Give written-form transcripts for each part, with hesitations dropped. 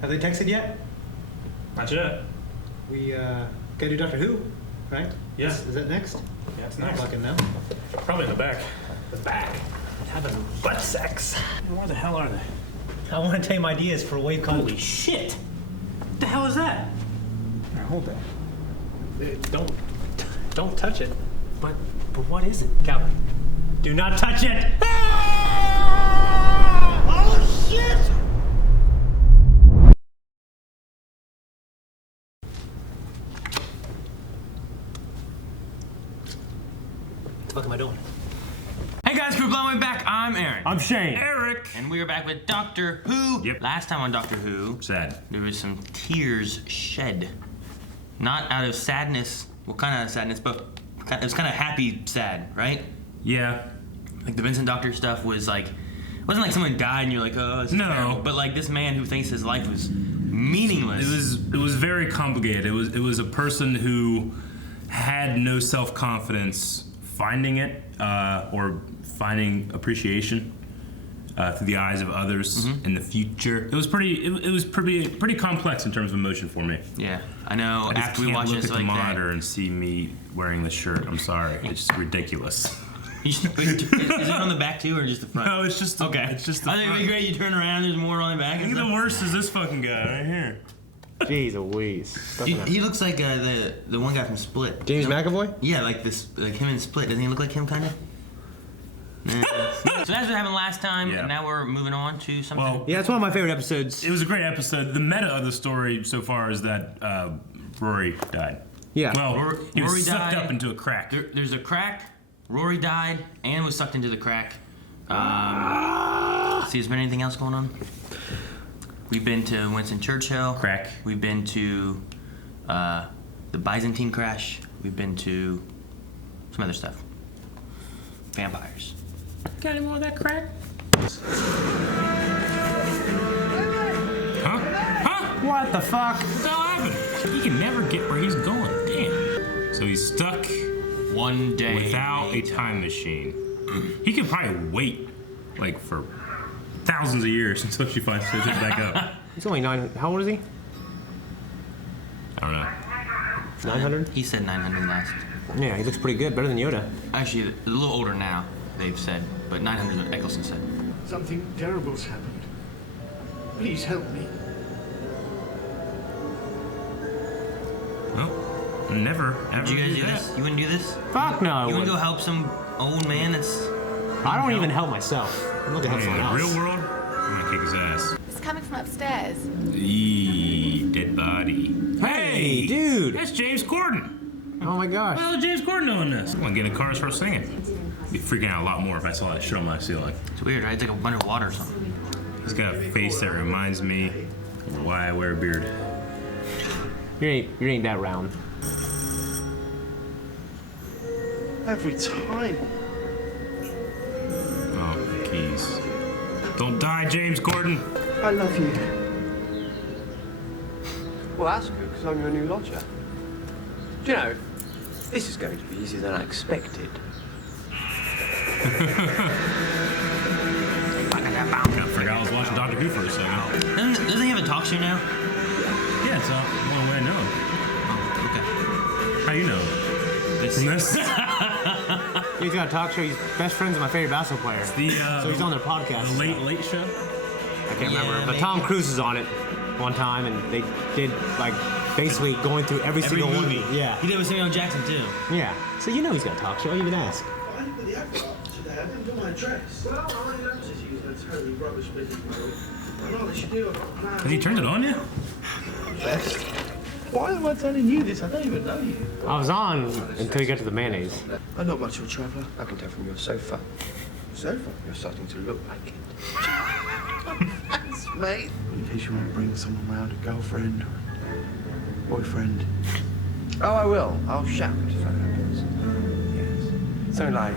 Have they texted yet? Not yet. We gotta do Doctor Who, right? Yeah. Is that next? Yeah, it's I'm not next. fucking know. Probably in the back. The back. Having butt sex. Where the hell are they? I want to tell you my ideas for a wave con. Holy shit! What the hell is that? Here, hold that. Don't touch it. But what is it? Calvin, do not touch it! Oh shit! What the fuck am I doing? Hey guys, crew blowing back. I'm Aaron. I'm Shane. Eric! And we are back with Doctor Who. Yep. Last time on Doctor Who, Sad. there was some tears shed. Not out of sadness. What kind of sadness? But it was kind of happy sad, right? Yeah. Like the Vincent Doctor stuff was like, it wasn't like someone died and you're like, oh, it's terrible. But like this man who thinks his life was meaningless. It was very complicated. It was a person who had no self-confidence finding it or finding appreciation through the eyes of others in the future. It was pretty complex in terms of emotion for me. Yeah, I know. I After we watch look this at the like monitor and see me wearing the shirt. I'm sorry, it's just ridiculous. Is it on the back too, or just the front? No, it's just okay. It's just the I think it'd be great. You turn around, there's more on the back. I think the worst is this fucking guy right here. Jeez Louise. He looks like the one guy from Split. James McAvoy? Yeah, like him in Split. Doesn't he look like him, kind of? So that's what happened last time, Yeah. and now we're moving on to something. Well, Yeah, it's one of my favorite episodes. it was a great episode. The meta of the story so far is that Rory died. Yeah. Well, he was Rory sucked died. up into a crack. There's a crack. Rory died and was sucked into the crack. See, has there been anything else going on? We've been to Winston Churchill. Crack. We've been to the Byzantine crash. We've been to some other stuff. Vampires. Got any more of that crack? Huh? Huh? What the fuck? What's all happening? He can never get where he's going. Damn. So he's stuck One day. without a time machine. He could probably wait, like, for thousands of years until she finds it back up. He's only 9. How old is he? I don't know. 900? He said 900 last. Yeah, he looks pretty good. Better than Yoda. Actually, a little older now, they've said. But 900 is what Eccleston said. Something terrible's happened. Please help me. Well, never, ever Did you guys do that. this? You wouldn't do this? Fuck no. You wouldn't go help some old man that's... I don't even help myself. I'm looking to help In someone the else. real world, I'm gonna kick his ass. It's coming from upstairs. Eee, dead body. Hey, dude. That's James Corden. Oh my gosh. Well, James Corden knowing this. I'm gonna get in a car and start singing. I'd be freaking out a lot more if I saw that shit on my ceiling. It's weird, right? It's like a bunch of water or something. He's got a face that reminds me of why I wear a beard. You ain't that round. Every time. Oh, keys. Don't die, James Corden. I love you. Well, that's good, because I'm your new lodger. Do you know, this is going to be easier than I expected. I forgot I was watching Doctor Who for a second. Doesn't he have a talk show now? Yeah, it's one way I know him. Oh, okay. How you know him? From this? He's got a talk show. He's best friends with my favorite basketball player. So he's on their podcast. The Late Show? I can't Yeah, remember. But maybe. Tom Cruise is on it one time, and they did like basically going through every single movie. one. Yeah. He did with Samuel Jackson too. Yeah. So you know he's got a talk show. You even ask. I didn't put the app today. I didn't put my address. Well, I noticed you was a totally rubbish business. I know that you do. Has he turned it on yet? Best. Why am I telling you this? I don't even know you. I was on until you got to the mayonnaise. I'm not much of a traveller. I can tell from your sofa. Sofa? You're starting to look like it. Thanks, mate. In case you want to bring someone round, a girlfriend or boyfriend. Oh, I will. I'll shout if that happens. Yes. So like...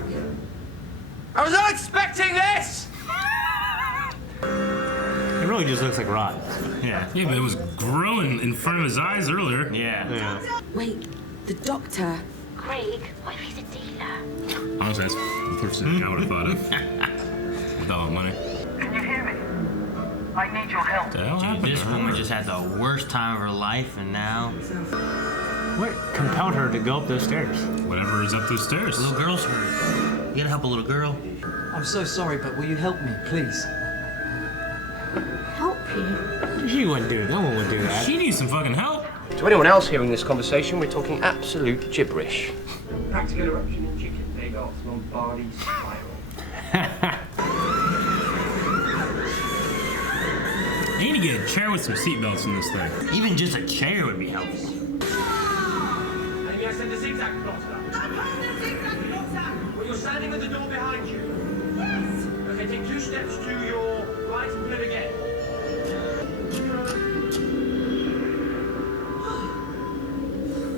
I was not expecting this! It really just looks like Rod. Yeah. Yeah, but it was growing in front of his eyes earlier. Yeah. Yeah. Wait, the doctor. Craig, what if he's a dealer? Honestly, that's the first thing I would have thought of. With all that money. Can you hear me? I need your help. What the hell Dude, happened this to her? woman just had the worst time of her life, and now What compelled her to go up those stairs? Whatever is up those stairs. the little girl's hurt. You gotta help a little girl. I'm so sorry, but will you help me, please? Help you? She wouldn't do it. No one would do that. She needs some fucking help. To anyone else hearing this conversation, we're talking absolute gibberish. Practical eruption in chicken, big off, Lombardi spiral. You need to get a chair with some seatbelts in this thing. Even just a chair would be helpful. Enemy has sent a zigzag plotter. Well, you're standing at the door behind you. Yes. Okay, take 2 steps to your right and pull it again.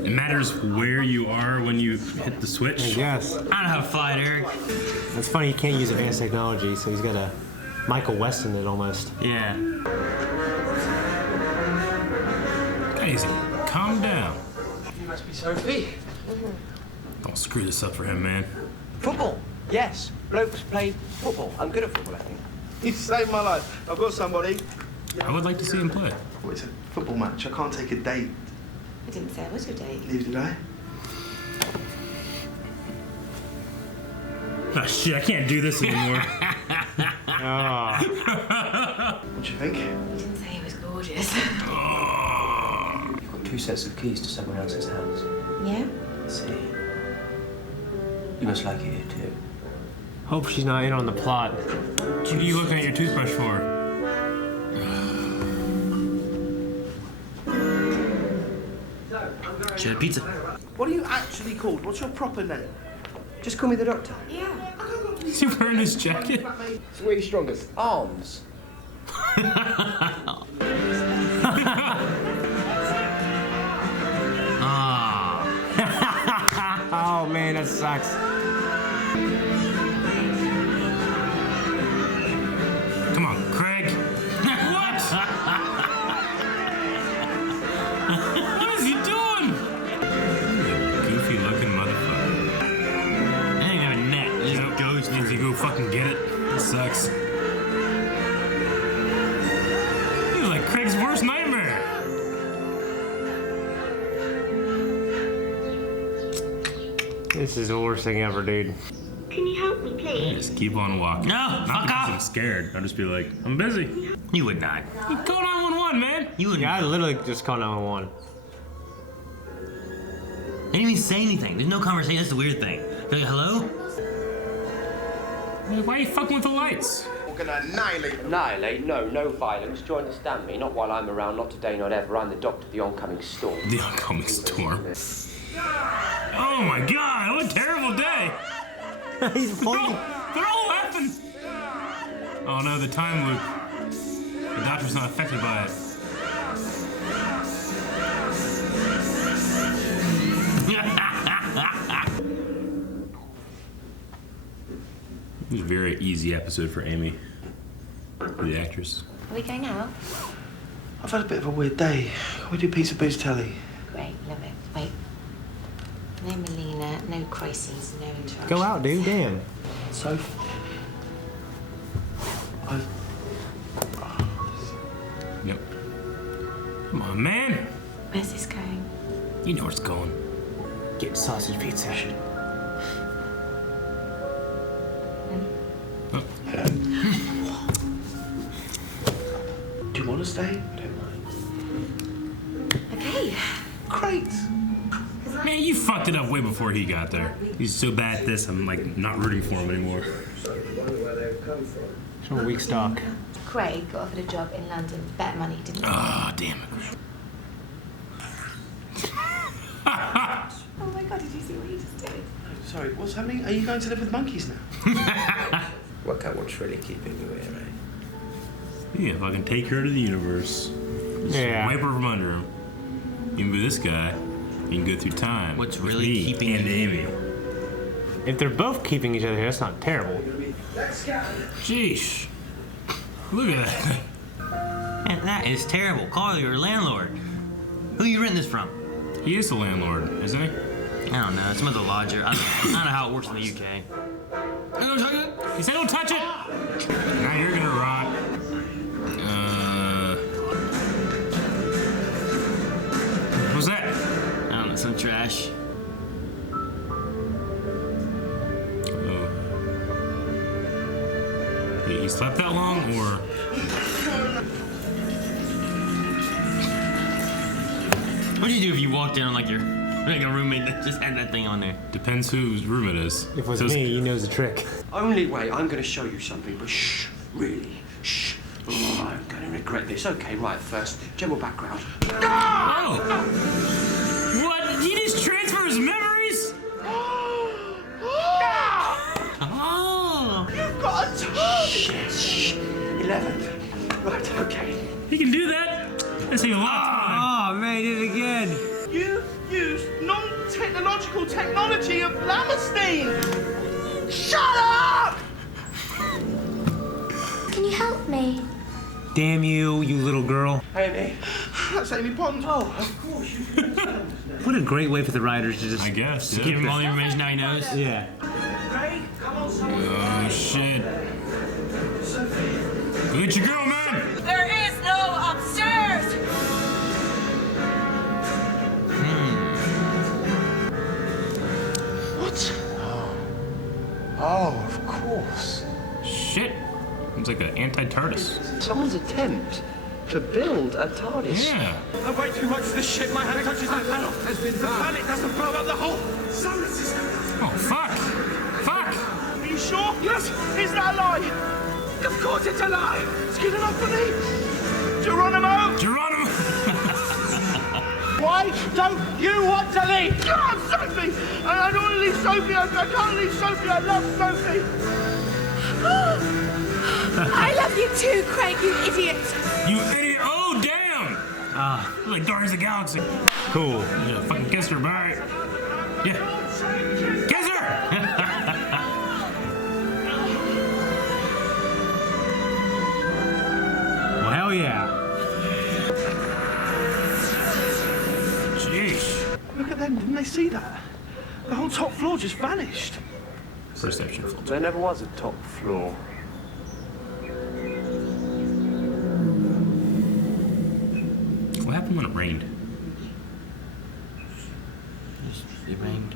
It matters where you are when you hit the switch. Yes. I don't know how to fly it, Eric. It's funny, he can't use advanced technology, so he's got a Michael Weston it almost. Yeah. Easy. Calm down. You must be Sophie. Don't screw this up for him, man. Football? Yes. Blokes play football. I'm good at football, I think. You saved my life. I've got somebody. I would like to see him play. Oh, it's a football match. I can't take a date. I didn't say I was your date. Neither did I. Oh shit, I can't do this anymore. Oh. What do you think? You didn't say he was gorgeous. You've got 2 sets of keys to someone else's house. Yeah? See? You must like it here too. Hope she's not in on the plot. What are you looking at your toothbrush for? She had pizza. What are you actually called? What's your proper name? Just call me the doctor. Yeah. Is he wearing his jacket? So where are you strongest? Arms. Oh man, that sucks. Come on, Craig. What? What is he doing? Goofy looking motherfucker. I didn't have a neck. It just goes Needs to go fucking get it. That sucks. He's like Craig's worst nightmare. This is the worst thing ever, dude. Can you help me, please? Just keep on walking. No, Not fuck because off. I'm scared. I'll just be like, I'm busy. You would not. You call 911, man. You would Yeah, I not. literally just called 911. They didn't even say anything. There's no conversation. That's the weird thing. They're like, hello? Hey, why are you fucking with the lights? We're gonna annihilate them. Annihilate? No violence. Do you understand me? Not while I'm around, not today, not ever. I'm the doctor of the oncoming storm. The oncoming storm. Oh my god, what a terrible day. He's They're all, pointing. they're all laughing. Oh no, the time loop. The doctor's not affected by it. It was a very easy episode for Amy, for the actress. Are we going out? I've had a bit of a weird day. Can we do pizza booze telly? Great, love it. Wait. No Melina, no crises, no interruptions. Go out, dude. Damn. So. I. Yep. Come on, man. Where's this going? You know where it's going. Get sausage pizza. Do you want to stay? I don't mind. Okay. Great. Man, you fucked it up way before he got there. He's so bad at this, I'm like not rooting for him anymore. It's from a weak stock. Craig got offered a job in London. Better money, didn't he? Ah, damn it. Oh my god, did you see what he just did? Sorry, what's happening? Are you going to live with monkeys now? Work out what's really keeping you here, eh? Yeah, if I can take her to the universe, just Yeah. wipe her from under him. You can be this guy. You can go through time. What's with really me keeping and you Amy? If they're both keeping each other here, that's not terrible. Jeez. Look at that. Man, that is terrible. Call your landlord. Who you renting this from? He is the landlord, isn't he? I don't know. Some other lodger. I don't know how it works in the UK. He said don't touch it! Now you're gonna rot. crash. Oh. He slept that long, or? What'd you do if you walked in on like your roommate that just had that thing on there? Depends whose room it is. If it was me, he knows the trick. Only way, I'm going to show you something, but shh, really, shh. Oh, I'm going to regret this. Okay, right, first, general background. Oh! What? He just transfer his memories? Oh! You've got a target! Shh, 11. Right, okay. He can do that? That's a lot of time. Oh, man, he did it again. You've used non-technological technology of Lammerstein! Shut up! Can you help me? Damn you, you little girl. Amy. That's Amy Pond. Oh, of course you can. What a great way for the writers to just I guess, yeah. Give him all the information now he knows. Yeah. Ray, come on, someone. Oh, shit. Go get your girl, man! There is no upstairs! What? Oh, of course. Shit. It's like an anti-TARDIS. Someone's attempt to build a TARDIS. Yeah. I'm way too much for this shit. My hand touches that panel. The planet doesn't blow up the whole solar system. Oh, fuck. Fuck! Are you sure? Yes. Is that a lie? Of course it's a lie. It's good enough for me. Geronimo. Geronimo! Why don't you want to leave? God, Sophie! I don't want to leave Sophie. I can't leave Sophie. I love Sophie. I love you too, Craig, you idiot! You idiot! Oh, damn! Like Guardians of the Galaxy. Cool. Yeah, fucking kiss her, bye. Yeah. Kiss her! Well, hell yeah. Jeez. Look at them. Didn't they see that? The whole top floor just vanished. Perception filter. There never was a top floor. What happened when it rained? It rained.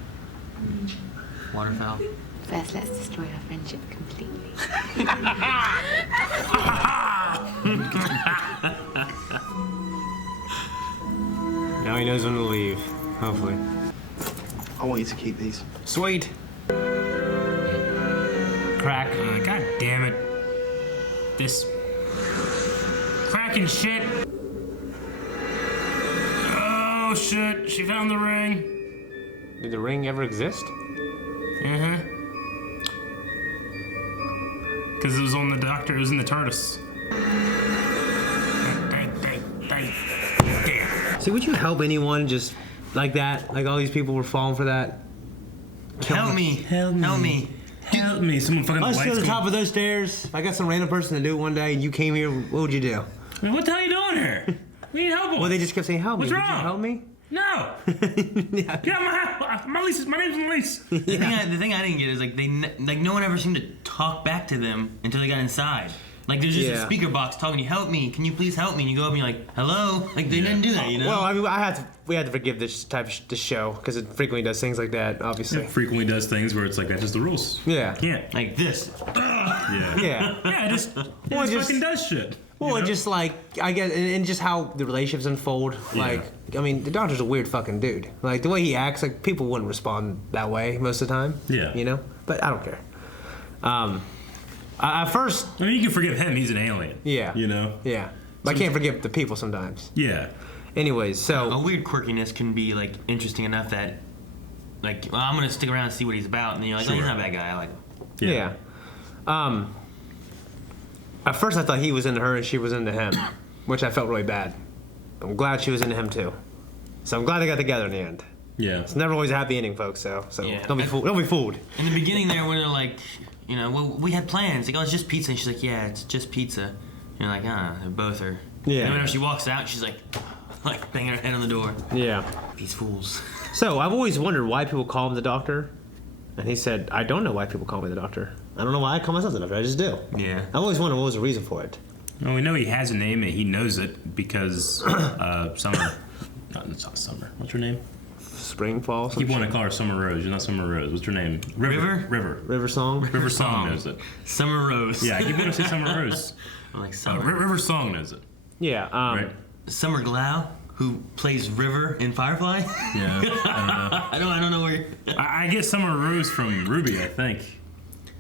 Waterfowl. First, let's destroy our friendship completely. Now he knows when to leave. Hopefully. I want you to keep these. Sweet. Crack. God damn it. This cracking shit. Oh shit, she found the ring. Did the ring ever exist? Uh-huh. Because it was on the doctor, it was in the TARDIS. Damn. See, would you help anyone just like that? Like all these people were falling for that? Help me. Help me. Help me. Help me. Someone fucking I was lights to the going- top of those stairs. If I got some random person to do it one day and you came here, what would you do? I mean, what the hell are you doing here? We need help. Well, they just kept saying, help What's me. wrong? Would you help me? No. Yeah. Get out my lease. My name's on the lease. The thing I didn't get is like no one ever seemed to talk back to them until they got inside. Like there's just a speaker box talking to you, help me, can you please help me? And you go up and you're like, hello? Like they didn't do that, you know? Well, I mean, we had to forgive this type of this show because it frequently does things like that, obviously. It frequently does things where it's like, that's just the rules. Yeah. Can't. Like this. Yeah. Yeah. Yeah, it just fucking does shit. Well, you know? just like, I guess, and just how the relationships unfold. Like, I mean, the doctor's a weird fucking dude. Like, the way he acts, like, people wouldn't respond that way most of the time. Yeah. You know? But I don't care. At first... I mean, you can forgive him. He's an alien. Yeah. You know? Yeah. But I can't forgive the people sometimes. Yeah. Anyways, so... A weird quirkiness can be, like, interesting enough that, like, well, I'm going to stick around and see what he's about. And then you're like, oh, he's not a bad guy. I like him. Yeah. At first I thought he was into her and she was into him, which I felt really bad. I'm glad she was into him too. So I'm glad they got together in the end. Yeah. It's never always a happy ending, folks, so Yeah. don't be fooled. Don't be fooled. In the beginning there, when they're like, you know, well, we had plans. Like, oh, it's just pizza. And she's like, yeah, it's just pizza. And you're like, they both are. Yeah. And whenever she walks out, she's like banging her head on the door. Yeah. These fools. So I've always wondered why people call him the doctor. And he said, I don't know why people call me the doctor. I don't know why I call myself the doctor. I just do. Yeah. I've always wondered what was the reason for it. Well, we know he has a name and he knows it because Summer. It's not Summer. What's her name? spring, fall. Keep wanting to call her Summer Rose. You're not Summer Rose. What's her name? River? River Song. River Song knows it. Summer Rose. Yeah, I keep wanting to say Summer Rose. I'm like Summer. River Song knows it. Yeah. Right. Summer Glau, who plays River in Firefly. Yeah. I don't know. I don't know where. I get Summer Rose from Ruby, I think.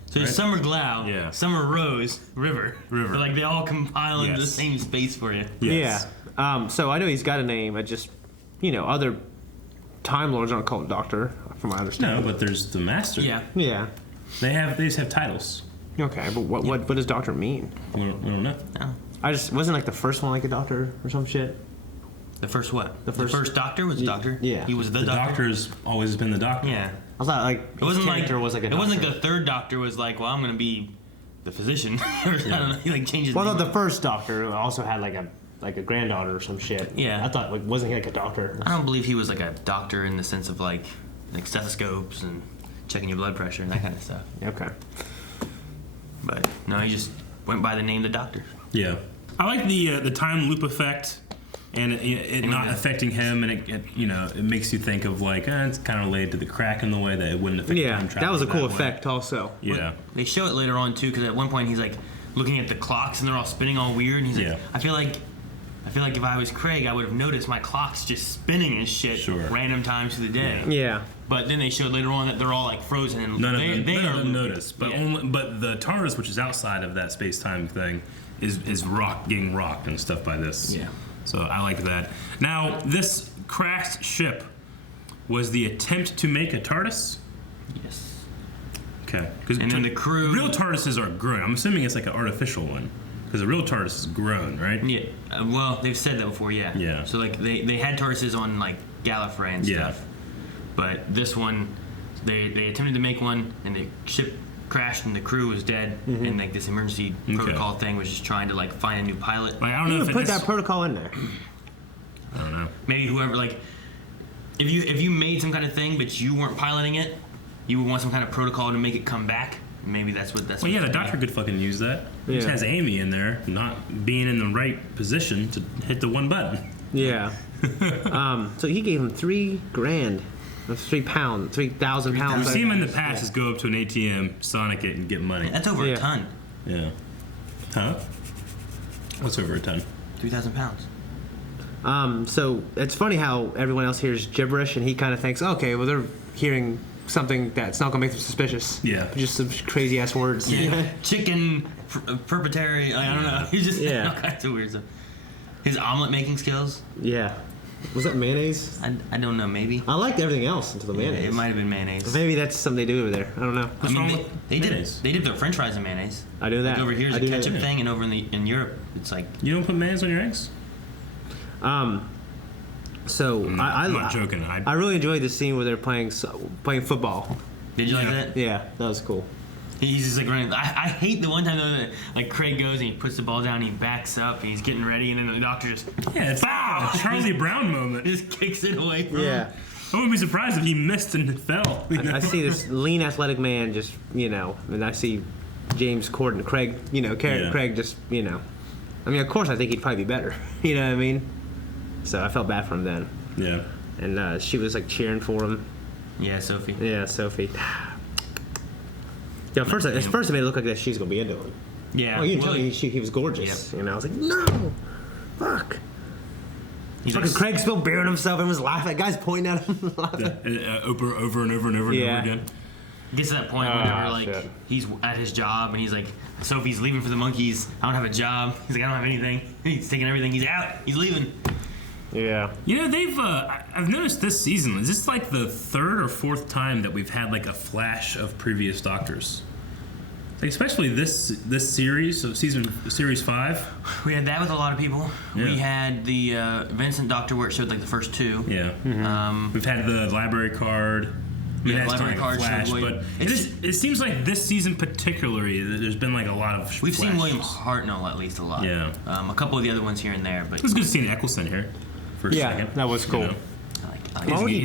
So there's Summer Glau, Yeah. Summer Rose, River. River. But like they all compile into the Yes. same space for you. Yes. Yeah. So I know he's got a name. I just, other Time Lords aren't called Doctor, from my understanding. No, but there's the Master. Yeah. Yeah. They just have titles. Okay, but what does Doctor mean? We don't know. No. I just wasn't like the first one like a doctor or some shit. The first what? The first- Doctor was a doctor. Yeah. He was the The doctor. Doctor's always been the Doctor. Yeah. I thought like It wasn't his like character was like a it doctor. wasn't like the third Doctor was like, well, I'm gonna be the physician. Or I don't know. He like changed his Well, name. no, the first Doctor also had like a granddaughter or some shit. Yeah. I thought wasn't he like a doctor? I don't believe he was like a doctor in the sense of like stethoscopes and checking your blood pressure and that kind of stuff. Okay. But no, he just went by the name the Doctor. Yeah. I like the time loop effect, and it not affecting him, and it makes you think of like it's kind of related to the crack in the way that it wouldn't affect Yeah, time travel. that was a cool way. effect also. Yeah. They show it later on too, because at one point he's like looking at the clocks and they're all spinning all weird. And he's like, I feel like if I was Craig, I would have noticed my clock's just spinning and shit, random times through the day. Yeah. But then they showed later on that they're all like frozen and None of they them are notice, but but the TARDIS, which is outside of that space time thing, is getting rocked and stuff by this. Yeah. So I like that. Now this crashed ship was the attempt to make a TARDIS. Yes. Okay. And then the crew. Real TARDISes are grown. I'm assuming it's like an artificial one, because the real TARDIS is grown, right? Yeah. Well, they've said that before. Yeah. Yeah. So like they had TARDISes on like Gallifrey and stuff. But this one, they attempted to make one, and the ship crashed, and the crew was dead, and like this emergency protocol thing was just trying to like find a new pilot. Like, I don't know if put that protocol in there. I don't know. Maybe whoever like, if you made some kind of thing, but you weren't piloting it, you would want some kind of protocol to make it come back. Maybe that's what. Well, yeah, the Doctor could fucking use that. He just has Amy in there, not being in the right position to hit the one button. Yeah. So he gave him $3,000. That's 3 pounds, 3,000 pounds. We've seen him in the past just go up to an ATM, Sonic it, and get money. That's over a ton. Yeah. Huh? What's over a ton? 3,000 pounds. So it's funny how everyone else hears gibberish, and he kind of thinks, okay, well they're hearing something that's not gonna make them suspicious. Yeah. Just some crazy ass words. Yeah. Chicken perpetuary. I don't know. He's just all kinds of weird stuff. His omelet making skills. Yeah. Was that mayonnaise? I don't know. Maybe. I liked everything else until the mayonnaise. It might have been mayonnaise. Maybe that's something they do over there. I don't know. I mean, they did it. They did their French fries in mayonnaise. I do that. Like over here is I a do ketchup that. thing, and over in Europe, it's like You don't put mayonnaise on your eggs? So I'm not joking. I really enjoyed the scene where they're playing football. Did you like that? Yeah, that was cool. He's just like running. I hate the one time though that like Craig goes and he puts the ball down, and he backs up, and he's getting ready, and then the Doctor just it's foul. a Charlie Brown moment. Just kicks it away from him. I wouldn't be surprised if he missed and fell. I see this lean, athletic man just, and I see James Corden, Craig, Craig just, I mean, of course I think he'd probably be better. You know what I mean? So I felt bad for him then. Yeah. And she was like cheering for him. Yeah, Sophie. Yeah, Sophie. Yeah, at first it made it look like that she's gonna be into him. Yeah. Oh, you tell me he was gorgeous. Yep. I was like, no, fuck. Fucking Craig spilled beer on himself and was laughing. That guy's pointing at him, laughing. Over and over again. Gets to that point whenever like he's at his job and he's like, Sophie's leaving for the monkeys. I don't have a job. He's like, I don't have anything. He's taking everything. He's out. He's leaving. Yeah. They've I've noticed this season, is this like the third or fourth time that we've had like a flash of previous Doctors? Like especially this series of series 5. We had that with a lot of people. Yeah. We had the Vincent Doctor where it showed like the first 2. Yeah. We've had the library card. Yeah, library card. Flash, but it seems like this season particularly, there's been like a lot of. We've seen flashes. William Hartnell at least a lot. Yeah. A couple of the other ones here and there, but it was good seeing Eccleston here. For a second. That was cool. He only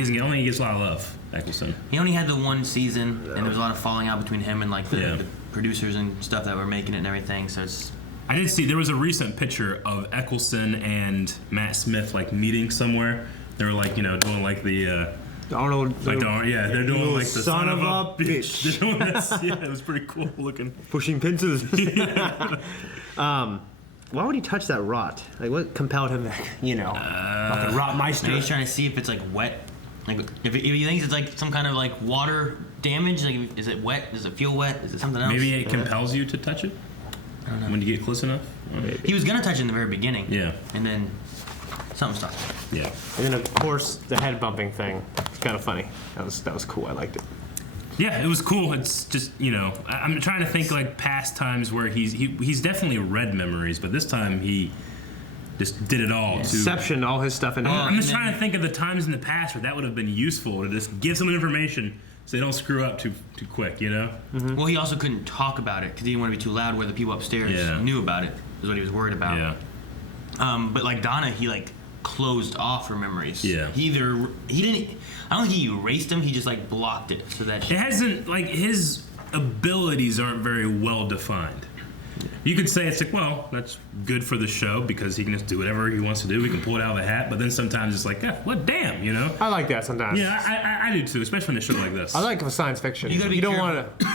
gets a lot of love, Eccleston. He only had the one season, and there was a lot of falling out between him and like the producers and stuff that were making it and everything. So it's. I did see there was a recent picture of Eccleston and Matt Smith like meeting somewhere. They were like doing like the Arnold. Like they're doing like the son of a bitch. They're doing this. Yeah, it was pretty cool looking. Pushing pincers. Why would he touch that rot? Like, what compelled him? Fucking Rotmeister. Maybe he's trying to see if it's like wet. Like, if he thinks it's like some kind of like water damage. Like, is it wet? Does it feel wet? Is it something else? Maybe it compels you to touch it. I don't know. When you get close enough. He was gonna touch it in the very beginning. Yeah. And then something stopped. Yeah. And then of course the head bumping thing. It's kind of funny. That was cool. I liked it. Yeah, it was cool. It's just, I'm trying to think like past times where he's definitely read memories, but this time he just did it all. Inception, all his stuff in there. I'm just trying to think of the times in the past where that would have been useful to just give someone information so they don't screw up too quick, Mm-hmm. Well, he also couldn't talk about it because he didn't want to be too loud where the people upstairs knew about it. Is what he was worried about. Yeah. But like Donna, he like closed off her memories. Yeah. He didn't. I don't think he erased them. He just like blocked it so that it hasn't, like, his abilities aren't very well defined. You could say it's like, well, that's good for the show because he can just do whatever he wants to do. We can pull it out of the hat, but then sometimes it's like, what damn, I like that sometimes. Yeah, I do too, especially in a show like this. I like it for science fiction. You don't want to.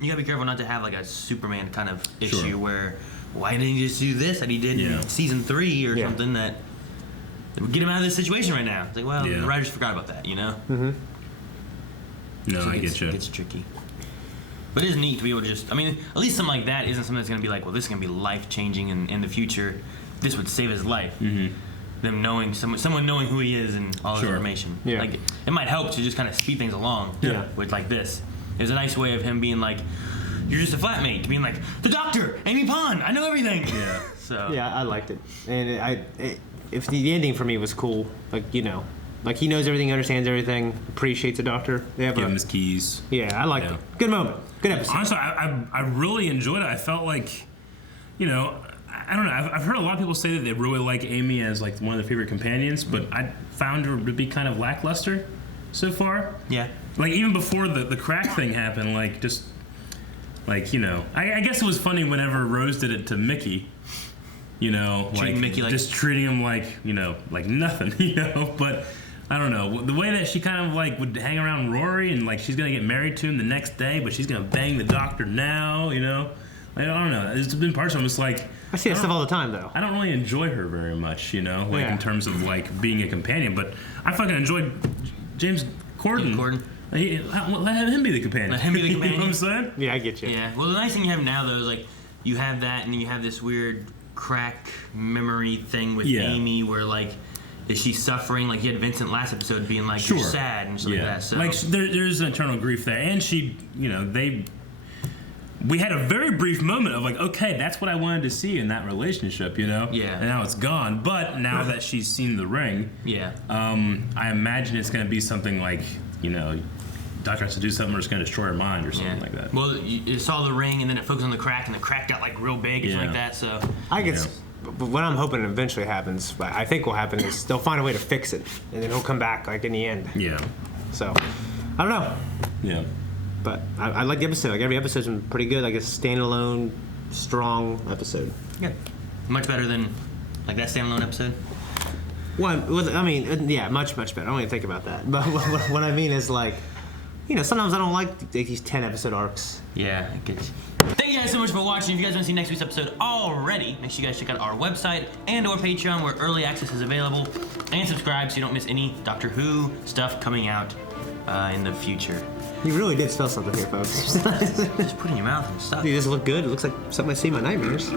You gotta be careful not to have like a Superman kind of issue where why didn't he just do this that he did in season 3 or something that would get him out of this situation right now? It's like, well, the writers forgot about that, Mm-hmm. No, so I get you. It gets tricky. But it is neat to be able to just, I mean, at least something like that isn't something that's going to be like, well, this is going to be life-changing in the future. This would save his life. Mm-hmm. Them knowing, someone knowing who he is and all his information. Yeah. Like, it might help to just kind of speed things along with like this. It's a nice way of him being like, you're just a flatmate, to being like, the doctor, Amy Pond, I know everything. Yeah. So. Yeah, I liked it. And if the ending for me was cool, like, like he knows everything, understands everything, appreciates the doctor. They have Give him his keys. Yeah, I liked it. Good moment. Good episode. Honestly, I really enjoyed it. I felt like, I don't know. I've heard a lot of people say that they really like Amy as like one of their favorite companions, but I found her to be kind of lackluster so far. Yeah. Like even before the crack thing happened, like just like I guess it was funny whenever Rose did it to Mickey. Treating Mickey like just treating him like like nothing. But I don't know, the way that she kind of like would hang around Rory and like she's gonna get married to him the next day, but she's gonna bang the doctor now. Like, I don't know. There's been parts of it's like I see that stuff all the time though. I don't really enjoy her very much, in terms of like being a companion. But I fucking enjoyed James Corden. Let him be the companion. Let him be the companion. You know what I'm saying? Yeah, I get you. Yeah. Well, the nice thing you have now though is like you have that, and then you have this weird crack memory thing with Amy, where like. Is she suffering? Like you had Vincent last episode being like you're sad and stuff like that. So like there's an eternal grief there, and she, we had a very brief moment of like, okay, that's what I wanted to see in that relationship, Yeah. And now it's gone. But now that she's seen the ring, I imagine it's going to be something like, Doctor has to do something or it's going to destroy her mind or something like that. Well, you saw the ring and then it focused on the crack and the crack got like real big and shit like that. So I guess. But what I'm hoping eventually happens, I think will happen, is they'll find a way to fix it, and then he'll come back like in the end. Yeah. So, I don't know. Yeah. But I like the episode. Like every episode's been pretty good. Like a standalone, strong episode. Yeah. Much better than like that standalone episode. Well, I mean, yeah, much better. I don't even think about that. But what I mean is like, sometimes I don't like these 10 episode arcs. Yeah, I get you. Thank you guys so much for watching. If you guys want to see next week's episode already, make sure you guys check out our website and our Patreon where early access is available. And subscribe so you don't miss any Doctor Who stuff coming out in the future. You really did spell something here, folks. Just put it in your mouth and stop. You just look good. It looks like something I see in my nightmares.